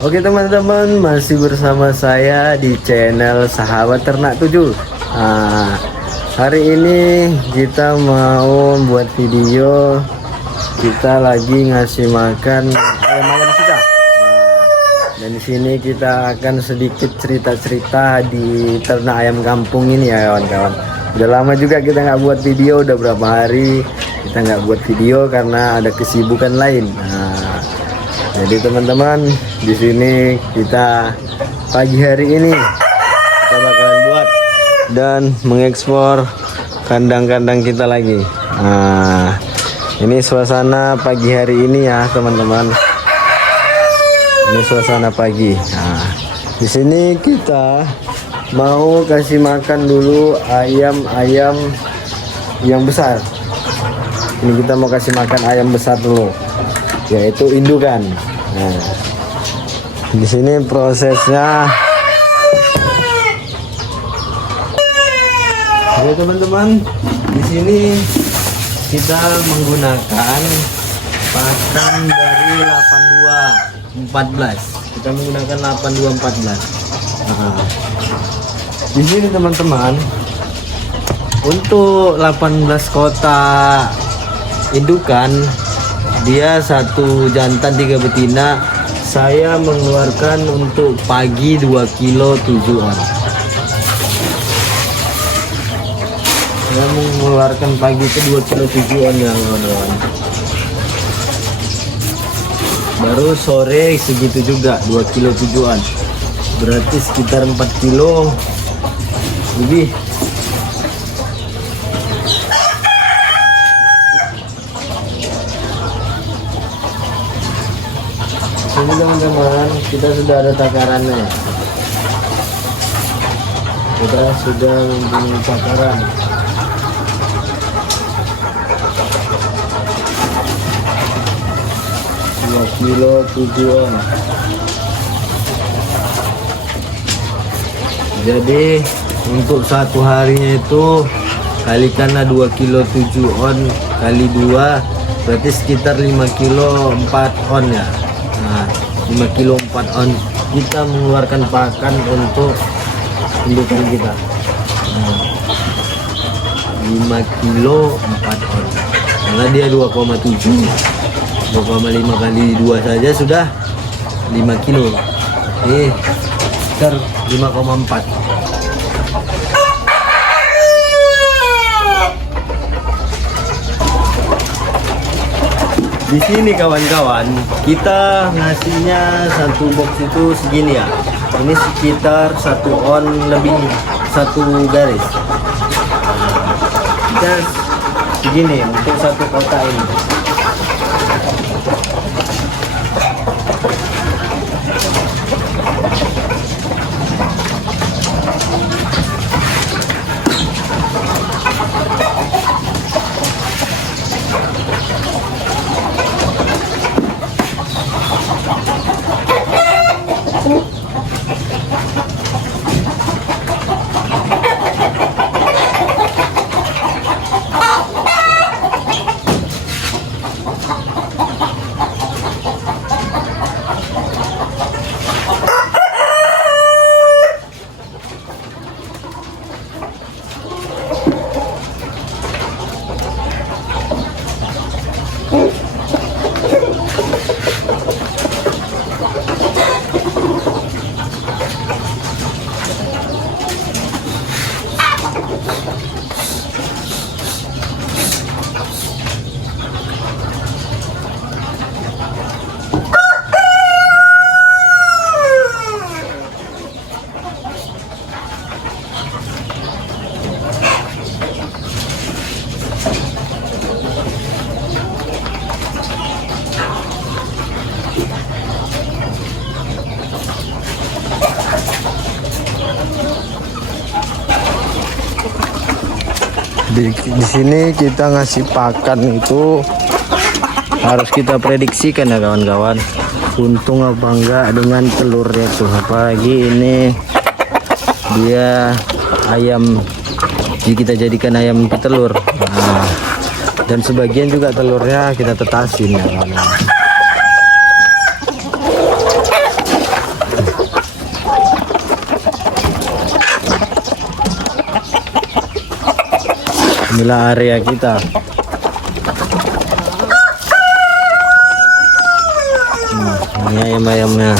Oke teman-teman, masih bersama saya di channel Sahabat Ternak 7. Hari ini kita mau buat video, kita lagi ngasih makan ayam-ayam kita. Dan di sini kita akan sedikit cerita-cerita di ternak ayam kampung ini ya kawan-kawan. Udah lama juga kita nggak buat video, udah berapa hari kita nggak buat video karena ada kesibukan lain. Jadi teman-teman, di sini kita pagi hari ini kita bakalan buat dan mengekspor kandang-kandang kita lagi. Ini suasana pagi hari ini ya teman-teman. Ini suasana pagi. Di sini kita mau kasih makan dulu ayam-ayam yang besar. Ini kita mau kasih makan ayam besar dulu, yaitu indukan. Di sini prosesnya. Oke teman-teman, di sini kita menggunakan pakan dari 8214. Kita menggunakan 8214. Di sini teman-teman, untuk 18 kotak indukan, dia satu jantan 3 betina, saya mengeluarkan untuk pagi 2 kilo 7 on. Saya mengeluarkan pagi itu 2 kilo 7 on ya kawan-kawan. Baru sore segitu juga 2 kilo 7 on. Berarti sekitar 4 kilo lebih. Ini teman-teman, kita sudah ada takarannya. Kita sudah mempunyai takaran. Dua kilo 7 on. Jadi untuk satu harinya itu kalikanlah 2 kilo 7 on kali 2, berarti sekitar 5 kilo 4 on ya. 5 kilo 4 on kita mengeluarkan pakan untuk indukan kita. 5 kilo 4 on karena dia 2,7, 2,5 kali 2 saja sudah 5 kilo. Sekitar 5,4. Di sini kawan-kawan, kita ngasihnya satu box itu segini ya. Ini sekitar 1 on lebih, 1 garis. Kita segini untuk satu kotak ini. Di sini kita ngasih pakan itu harus kita prediksikan ya kawan-kawan, untung apa enggak dengan telurnya tuh. Apalagi ini dia ayam, jadi kita jadikan ayam petelur. Nah, Dan sebagian juga telurnya kita tetasin ya kawan. Inilah area kita. Ini ayam-ayamnya.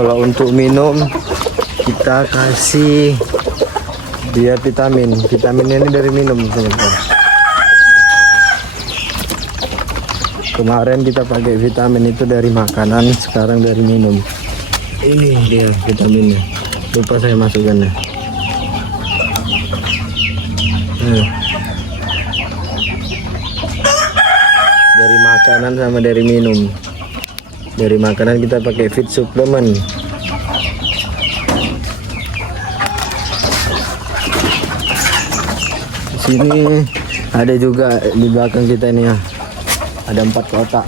Kalau untuk minum kita kasih dia vitamin. Vitaminnya ini dari minum teman-teman. Kemarin kita pakai vitamin itu dari makanan, sekarang dari minum. Ini dia vitaminnya. Lupa saya masukkannya. Dari makanan sama dari minum. Dari makanan kita pakai feed suplemen. Di sini ada juga di belakang kita ini ya. Ada 4 kotak.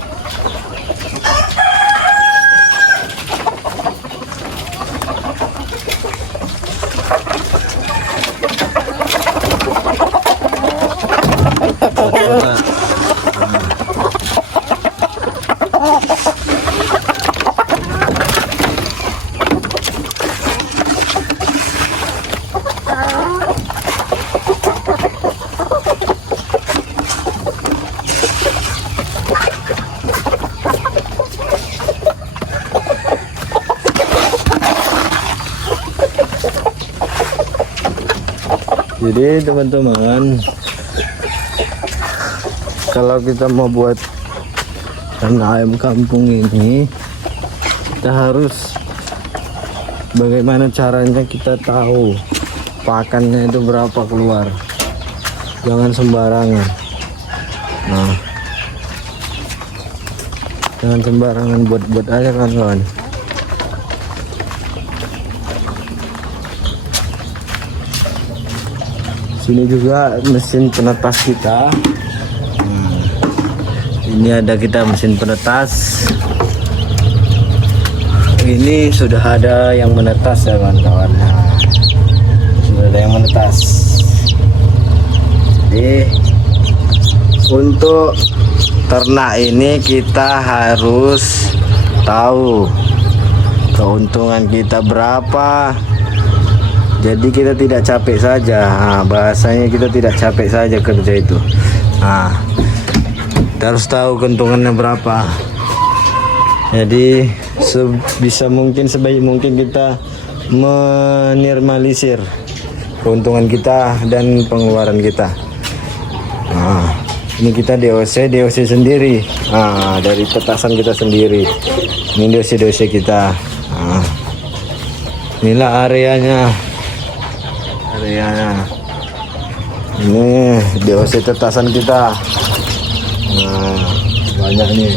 Jadi teman-teman, kalau kita mau buat kandang ayam kampung ini, kita harus bagaimana caranya kita tahu pakannya itu berapa keluar. Jangan sembarangan. Nah, jangan sembarangan buat aja kawan-kawan. Sini juga mesin penetas kita. Ini ada kita mesin penetas. Ini sudah ada yang menetas ya kawan-kawan. Sudah ada yang menetas. Jadi untuk ternak ini kita harus tahu keuntungan kita berapa. Jadi kita tidak capek saja. Bahasanya kita tidak capek saja kerja itu. Kita harus tahu keuntungannya berapa. Jadi sebisa mungkin, sebaik mungkin kita meminimalisir keuntungan kita dan pengeluaran kita. Ini kita DOC sendiri. Dari petasan kita sendiri. Ini DOC kita. Inilah areanya. Ini DOC tetasan kita. Banyak nih.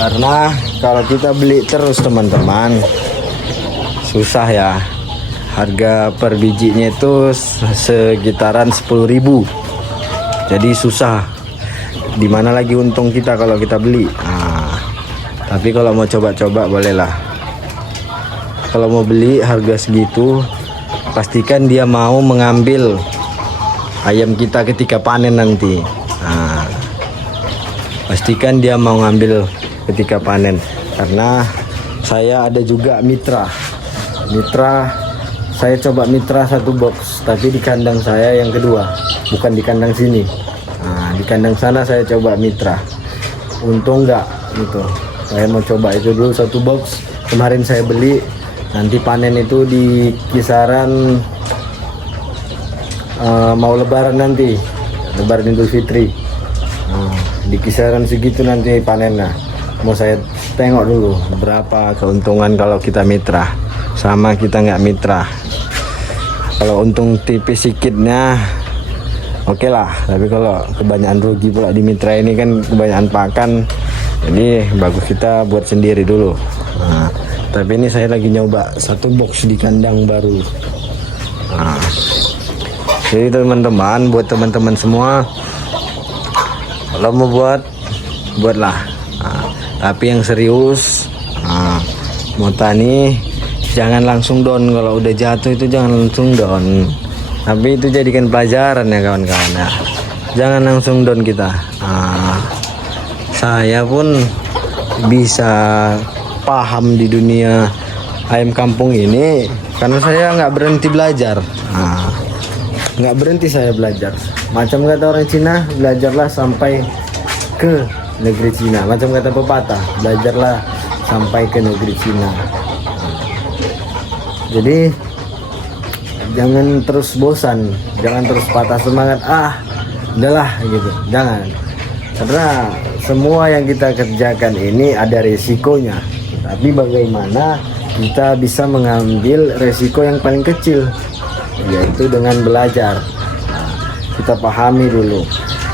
Karena kalau kita beli terus teman-teman, susah ya. Harga per bijinya itu sekitaran 10.000. Jadi susah. Dimana lagi untung kita kalau kita beli. Tapi kalau mau coba-coba bolehlah. Kalau mau beli harga segitu, pastikan dia mau mengambil ayam kita ketika panen nanti. Pastikan dia mau ngambil ketika panen. Karena saya ada juga mitra. Saya coba mitra 1 box, tapi di kandang saya yang kedua, bukan di kandang sini. Di kandang sana saya coba mitra. Untung enggak gitu. Saya mau coba itu dulu 1 box. Kemarin saya beli. Nanti panen itu di kisaran mau lebaran nanti, lebaran Idul Fitri. Di kisaran segitu nanti panennya. Mau saya tengok dulu berapa keuntungan kalau kita mitra sama kita nggak mitra. Kalau untung tipis sedikitnya oke lah, tapi kalau kebanyakan rugi pula di mitra ini kan kebanyakan pakan, jadi bagus kita buat sendiri dulu. Tapi ini saya lagi nyoba 1 box di kandang baru. Jadi teman-teman, buat teman-teman semua, kalau mau buatlah. Tapi yang serius, mau tani jangan langsung down. Kalau udah jatuh itu jangan langsung down, tapi itu jadikan pelajaran ya kawan-kawan ya. Jangan langsung down kita. Saya pun bisa paham di dunia ayam kampung ini karena saya nggak berhenti belajar. Nggak berhenti saya belajar. Macam kata orang Cina, belajarlah sampai ke negeri Cina. Macam kata pepatah, belajarlah sampai ke negeri Cina. Jadi jangan terus bosan, jangan terus patah semangat. Udahlah gitu, jangan. Karena semua yang kita kerjakan ini ada resikonya. Tapi bagaimana kita bisa mengambil resiko yang paling kecil, yaitu dengan belajar. Kita pahami dulu.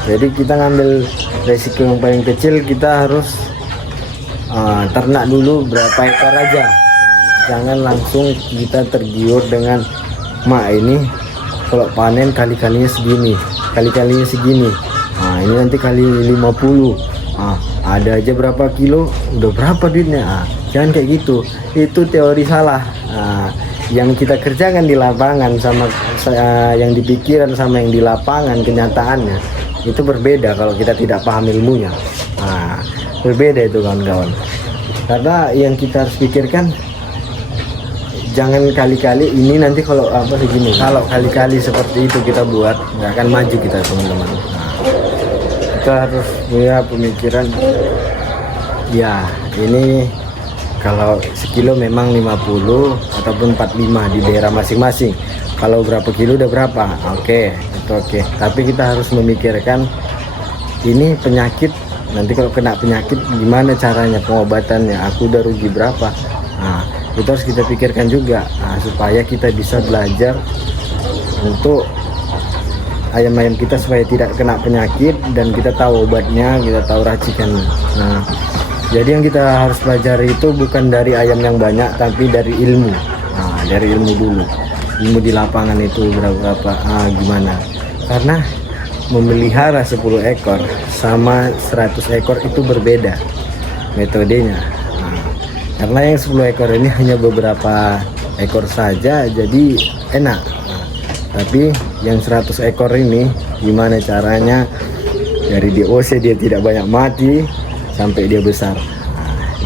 Jadi kita ngambil resiko yang paling kecil, kita harus ternak dulu berapa ekor aja. Jangan langsung kita tergiur dengan ini kalau panen kali-kalinya segini, kali-kalinya segini. Ini nanti kali 50. Ada aja berapa kilo, udah berapa duitnya. Jangan kayak gitu, itu teori salah. Yang kita kerjakan di lapangan sama yang dipikiran sama yang di lapangan kenyataannya itu berbeda kalau kita tidak paham ilmunya. Berbeda itu kawan-kawan. Karena yang kita harus pikirkan, jangan kali-kali ini nanti kalau begini, kalau kali-kali seperti itu kita buat, nggak akan maju kita teman-teman. Kita harus punya pemikiran, ya ini kalau sekilo memang 50 ataupun 45 di daerah masing-masing. Kalau berapa kilo udah berapa, oke, itu oke. Tapi kita harus memikirkan ini penyakit, nanti kalau kena penyakit gimana caranya pengobatannya, aku udah rugi berapa. Itu harus kita pikirkan juga, supaya kita bisa belajar untuk ayam-ayam kita supaya tidak kena penyakit, dan kita tahu obatnya, kita tahu racikannya. Jadi yang kita harus pelajari itu bukan dari ayam yang banyak, tapi dari ilmu. Dari ilmu dulu, ilmu di lapangan itu berapa, gimana. Karena memelihara 10 ekor sama 100 ekor itu berbeda metodenya. Karena yang 10 ekor ini hanya beberapa ekor saja, jadi enak. Tapi yang 100 ekor ini gimana caranya dari DOC dia tidak banyak mati sampai dia besar.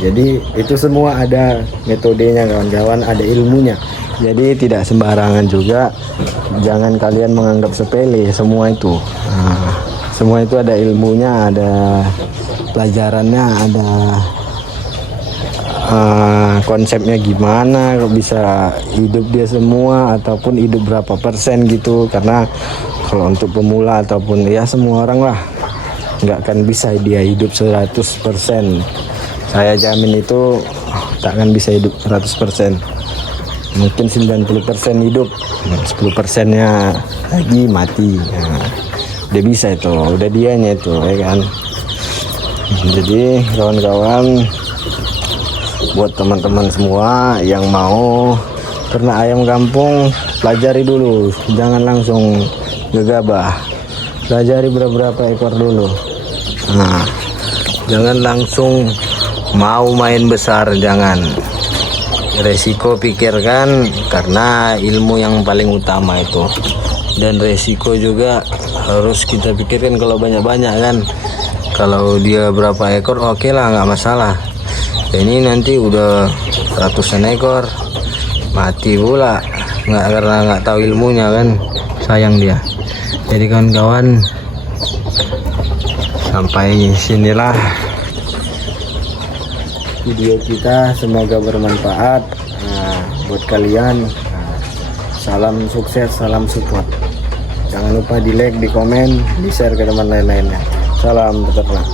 Jadi itu semua ada metodenya kawan-kawan, ada ilmunya. Jadi tidak sembarangan juga, jangan kalian menganggap sepele semua itu. Semua itu ada ilmunya, ada pelajarannya, ada konsepnya gimana bisa hidup dia semua, ataupun hidup berapa persen gitu. Karena kalau untuk pemula ataupun ya semua orang lah, nggak akan bisa dia hidup 100%. Saya jamin itu tak akan bisa hidup 100%. Mungkin 90% hidup, 10%-nya lagi mati. Udah bisa itu, udah dianya itu, ya kan. Jadi kawan-kawan, buat teman-teman semua yang mau ternak ayam kampung, pelajari dulu, jangan langsung gegabah. Pelajari beberapa ekor dulu. Jangan langsung mau main besar, jangan. Resiko pikirkan, karena ilmu yang paling utama itu. Dan resiko juga harus kita pikirkan kalau banyak-banyak kan. Kalau dia berapa ekor oke lah, nggak masalah. Ini nanti udah ratusan ekor mati pula, karena nggak tahu ilmunya kan, sayang dia. Jadi kawan-kawan, sampai sinilah video kita, semoga bermanfaat buat kalian. Salam sukses, salam support. Jangan lupa di like, di komen, di share ke teman lain-lainnya. Salam peternak.